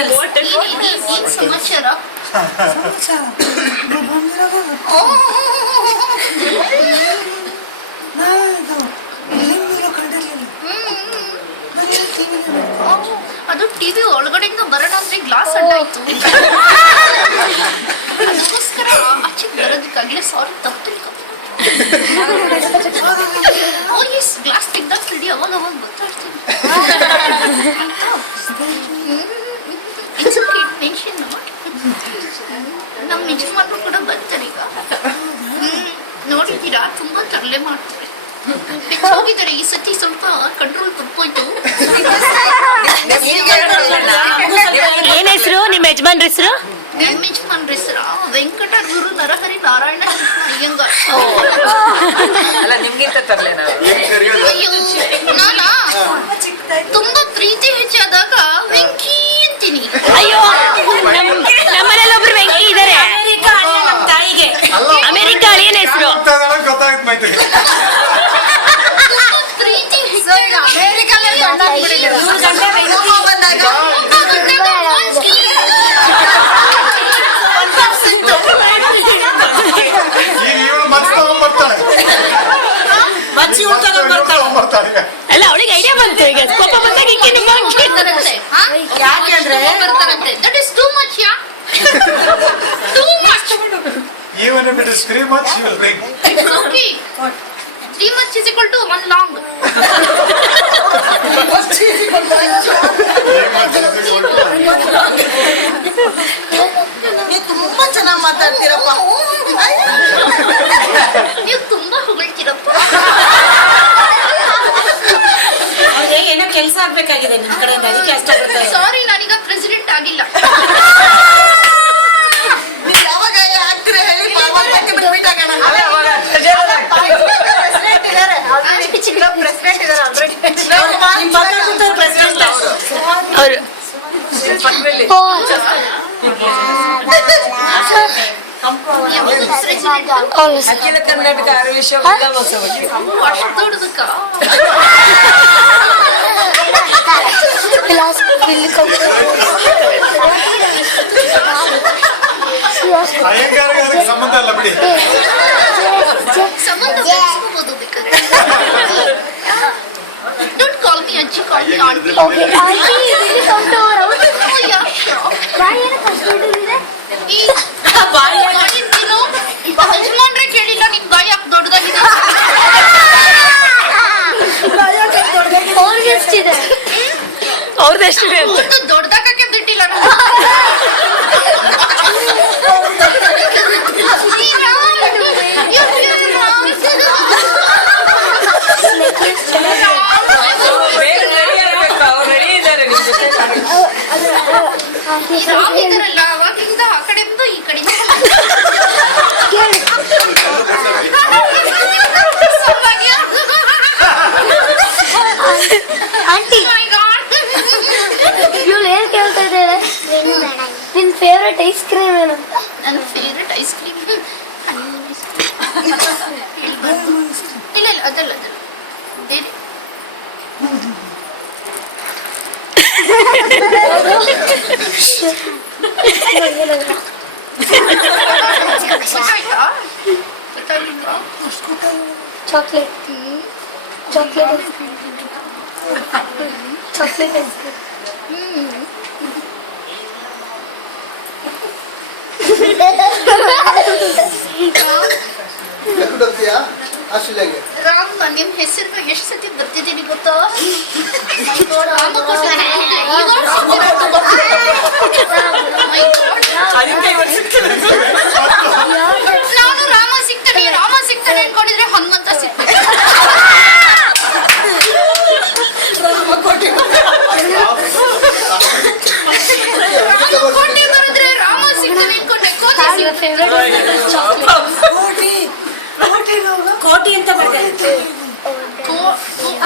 ಏನ್ ಸಮಾಚಾರ? ಅದು ಟಿವಿ ಒಳಗಡೆಯಿಂದ ಬರೋಣ ಅಂದ್ರೆ ಗ್ಲಾಸ್ ಅಡ್ಡಾಯ್ತು, ಅದಕ್ಕೋಸ್ಕರ ಆಚೆಗೆ ಬರೋದಕ್ಕಾಗಿಲ್ಲ. ಸಾರಿ, ತಪ್ಪು ಗ್ಲಾಸ್ ತೆಗ್ದಾಗ ರೆಡಿ ಅವಾಗ ಗೊತ್ತಾಡ್ತೀನಿ. ಟೆನ್ಷನ್ ನಮ್ಮ ಯಜಮಾನ್ರು ಕೂಡ ಬರ್ತಾರೆ ಈಗ. ನೋಡಿದ್ದೀರಾ, ತುಂಬಾ ತರಲೆ ಮಾಡ್ತಾರೆ. ಹೋಗಿದ್ದಾರೆ ಈ ಸತಿ, ಸ್ವಲ್ಪ ಕಂಟ್ರೋಲ್ ತಪ್ಪೋಯ್ತು. ಏನ್ ಹೆಸರು ನಿಮ್ಮ ಯಜಮಾನ್ರ ಹೆಸರು? ನಮ್ಮ ಯಜಮಾನ್ರ ಹೆಸರ ವೆಂಕಟ ಗುರು ನರಹರಿ ನಾರಾಯಣ ಅಯ್ಯಂಗಾರ್. ನಾನಾ ತುಂಬಾ ಪ್ರೀತಿ ಹೆಚ್ಚಾದಾಗ ವೆಂಕಿ ಅಂತೀನಿ. ಅಯ್ಯೋ, ನಮ್ಮನೇಲಿ ಒಬ್ರು ವೆಂಕಿ ಇದಾರೆ. ತಾಯಿಗೆ ಅಮೆರಿಕ ಅಳಿಯನ ಹೆಸರು. ಪ್ರೀತಿ ಅಲ್ಲ, ಅವಳಿಗೆ ಐಡಿಯಾ ಬಂತು. ಈಗ ಕೋಪ ಬಂದಾಗ ಯಾಕೆಂದ್ರೆ that is too much. Too much. Even if it is 3 months, you will bring. It's okay. 3 months is equal to 1 long. ನೀವು ತುಂಬಾ ಚೆನ್ನಾಗಿ ಮಾತಾಡ್ತೀರಪ್ಪ. ನೀವು ತುಂಬಾ ಹೊಗಳ್ತೀರಪ್ಪ. ಏನೋ ಕೆಲಸ ಆಗ್ಬೇಕಾಗಿದೆ ನಿಮ್ ಕಡೆಯಿಂದ, ಅದಕ್ಕೆ ಅಷ್ಟ. ಸಾರಿ, ನಾನೀಗ ಪ್ರೆಸಿಡೆಂಟ್ ಆಗಿಲ್ಲ. ನೀವು ಯಾವಾಗ ಆಗ್ತೀರ ಹೇಳಿ, ಬಿಟ್ಬಿಟ್ಟಾಗೋಣ. ಅಖಿಲ ಕರ್ನಾಟಕ ಆರು ವಿಷಯ ಅಷ್ಟು ದೊಡ್ಡದಕ್ಕ ಸಂಬಂಧ ಅಲ್ಲ ಬಿಡಿ. ಸಂಬಂಧ ಬೆಳೆಸ್ಕೋಬಹುದು ಬೇಕಾದ್ರೆ. Don't call me Anchi, call me auntie. Okay, auntie really come to our house. Oh yeah, sure. Why are you frustrated with it? ಈ ನೀನು ಯಜಮಾನ್ರೆ ಕೇಳಿಲ್ಲ, ನಿನ್ ಬಾಯಿ ಯಾಕೆ ದೊಡ್ಡದಾಗಿದೆ? ಅವ್ರಿಗೆ ಎಷ್ಟಿದೆ? ಅವ್ರದ್ದು ಎಷ್ಟಿದೆ ಅಂತ ದೊಡ್ಡದಾಗಕ್ಕೆ ಬಿಟ್ಟಿಲ್ಲ. ರಾಮಿಕರಲ್ಲ, ಅವಾಗಿಂದ ಆ ಕಡೆಯಿಂದ ಈ ಕಡೆಯಿಂದ ಆಂಟಿ, ಇವಳು ಏನ್ ಕೇಳ್ತಾ ಇದ್ದಾಳೆ? ನಿನ್ ಫೇವ್ರೆಟ್ ಐಸ್ ಕ್ರೀಮ್ ಏನು? ನನ್ನ ಫೇವ್ರೆಟ್ ಐಸ್ ಕ್ರೀಮ್ ಇಲ್ಲ ಇಲ್ಲ, ಅದಲ್ಲ ಬೇರೆ. Chocolate chocolate chocolate ice Ram, ನಿಮ್ ಹೆಸರು ಎಷ್ಟು ಸತಿ ಬರ್ತಿದ್ದೀನಿ ಗೊತ್ತಾ? ನಾನು ರಾಮ ಸಿಗ್ತಾನೆ ಅನ್ಕೊಂಡಿದ್ರೆ ಹನುಮಂತ ಸಿಗ್ತಾನೆ. ಕೋಟೆ ಬರೆದ್ರೆ ರಾಮ ಸಿಗ್ತಾನೆ ಅನ್ಕೊಂಡೆ, ಕೋಟೆ ಕೋಟಿ ಅಂತ ಬರ್ತದೆ.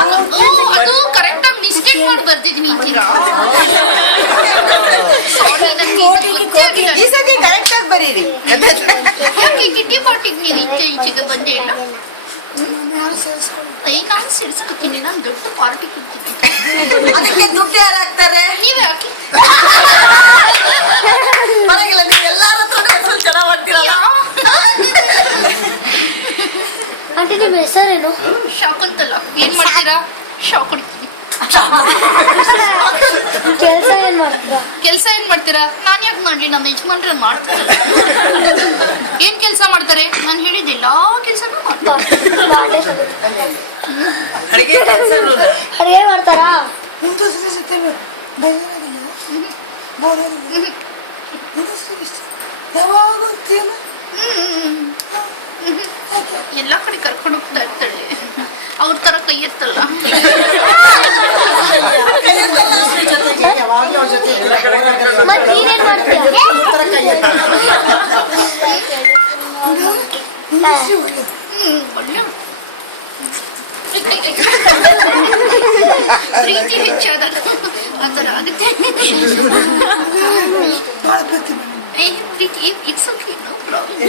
ಅದು ಕರೆಕ್ಟ್ ಆಗಿ ಮಿಸ್ಟೇಕ್ ಮಾಡಿ ಬರ್ತಿದ್ದೀನಿ ಅಂತೀರಾ? ಈ ಸತಿ ಕರೆಕ್ಟ್ ಆಗಿ ಬರೀರಿ. ಯಾಕೆ ಕಿಟ್ಟಿ ಪಾರ್ಟಿಗೆ ನೀವು ಈಚೆಗೆ ಬಂದೇ ಇಲ್ಲ? ನಾನು ಸಿಡಿಸ್ಕೊತೀನಿ, ನಾನು ದೊಡ್ಡ ಪಾರ್ಟಿ ಕೊಡ್ತೀನಿ. ಅದಕ್ಕೆ ದುಡ್ಡು ಯಾರು ಹಾಕ್ತಾರೆ? ನೀವೇ ಹಾಕಿ. ಪರವಾಗಿಲ್ಲ, ನೀವು ಎಲ್ಲಾರ ಹತ್ರ ಹೆಸರು ಚೆನ್ನಾಗಿ ಮಾಡ್ತೀರಲ್ಲ. ಆಂಟಿ ನಿಮ್ಮ ಹೆಸರೇನು? ಶಾಕುಂತಲ್ಲ. ಏನ್ ಮಾಡ್ತೀರಾ? ಶಾಕ್ ಹೊಡಿತೀನಿ. ಕೆಲಸ ಏನ್ ಮಾಡ್ತೀರಾ? ಕೆಲಸ ಏನ್ ಮಾಡ್ತೀರಾ? ನಾನ್ ಯಾಕೆ ಮಾಡ್ಲಿ, ನಮ್ಮ ಯಜಮಾನ್ರೆ ಮಾಡ್ತಾರಲ್ಲ. ಏನ್ ಕೆಲಸ ಮಾಡ್ತಾರೆ? ನಾನು ಹೇಳಿದ ಎಲ್ಲಾ ಕೆಲಸನೂ ಮಾಡ್ತಾರೆ. ಅಡಿಗೆ ಕೆಲಸನೂ ಅಡುಗೆ ಮಾಡ್ತಾರಾ? ಎಲ್ಲ ಕಡೆ ಕರ್ಕೊಂಡು ಹೋಗ್ತಾ ಇರ್ತಾಳೆ. ಅವ್ರ ತರ ಕೈ ಎತ್ತಲ್ಲ. ಮತ್ ನೀನೇನ್ ಮಾಡ್ತೀಯ? ಒಳ್ಳೆ ಪ್ರೀತಿ ಹೆಚ್ಚಾದಾಗ ಆ ಥರ ಆಗುತ್ತೆ. ಏ Preethi it's okay, no problem.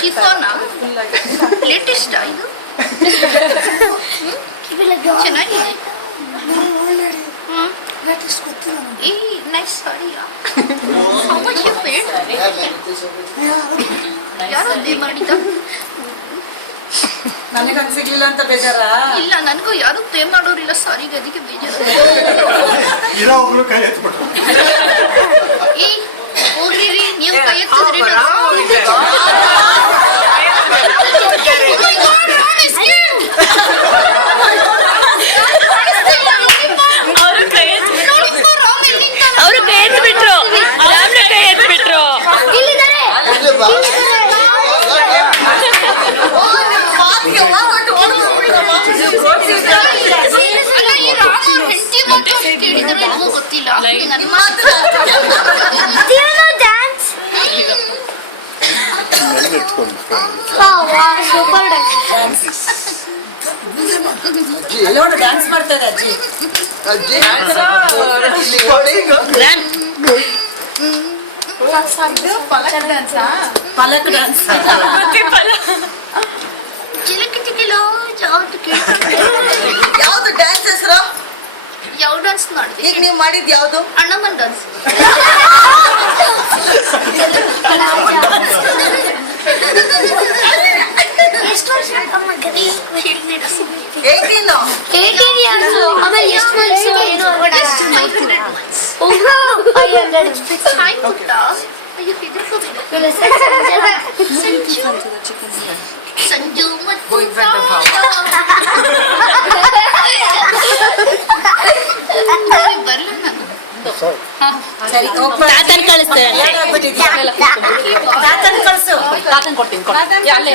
Shifana latest ಇದು ಚೆನ್ನಾಗಿದೆ. ಈ ನೈಸ್ ಸಾರಿಯಾ? How much you paid? ಯಾರು ಅದೇ ಮಾಡಿದ? ನನಗಂಗ್ ಸಿಗ್ಲಿಲ್ಲ ಅಂತ ಬೇಜಾರ? ಇಲ್ಲ, ನನಗೂ ಯಾರು ಪೇ ಮಾಡೋರಿಲ್ಲ ಸಾರಿಗೆ, ಅದಕ್ಕೆ ಬೇಜಾರು. ಇರೋ ಒಬ್ರು ಕೈ ಎತ್ಬಿಟ್ರು. ಏ ಹೋಗ್ರಿ, ನೀವು ಕೈ ಎತ್ತಿದ್ರಿ ಅವರು ಕೈ ಎತ್ಬಿಟ್ರು, ರಾಮ್ನ ಕೈ ಎತ್ಬಿಟ್ರು. ಇಲ್ಲಿದ್ದಾರೆ. ಮಾತಿಗೆ ಹೋಗ್ಬಿಟ್ಟು ಓಡ್ಬಿಡ್ಬಿಡಮ್ಮ. ಅಲ್ಲ, ಈ ರಾಮ ಹೆಂಡತಿ ಮಾತ್ರ ಕೇಳಿದರೆ ನನಗೂ ಗೊತ್ತಿಲ್ಲ. ನನ್ನ ಮಾತು Do you know dance? Oh wow, super dance. ಅಲ್ಲೋಡು ಡ್ಯಾನ್ಸ್ ಮಾಡ್ತಾರೆ ಅಜ್ಜಿ. ಪಲಕ್ ಡ್ಯಾನ್ಸ್. ಚಿಲಕಿಟಿಕಿಲೋ ಜಾತ್ ಕೇಳ್ತಾರೆ. ಯಾವ್ದು ಡ್ಯಾನ್ಸ್ ಹೆಸರು? ಯಾವ ಡಾನ್ಸ್ ಮಾಡಿದ್ವಿ? ಈಗ ನೀವು ಮಾಡಿದ್ ಯಾವ್ದು? ಅಣ್ಣಮ್ಮನ್ ಡಾನ್ಸ್. ಎಷ್ಟು ವರ್ಷ? ಅಮ್ಮ ಗದಿ. 18. 18 years. ಆಮೇಲೆ ಎಷ್ಟು ಮಂತ್ಸ್? ಏನು? 500 months. 500. Hi, ಪುಟ್ಟ. ಅಯ್ಯೋ, ಹೆದರ್ಕೋಬೇಡ. ಸಂಜು ಮತ್ತು ಬರ್ಲ ನಾನು. ಸರಿ ಹೋಗ್ಬಾರ್ದು. ತಾತನ್ ಕಳಿಸ್ತೇನೆ. ತಾತನ್ ಕಳ್ಸು. ತಾತನ್ ಕೊಡ್ತೀನಿ. ಅಲ್ಲೇ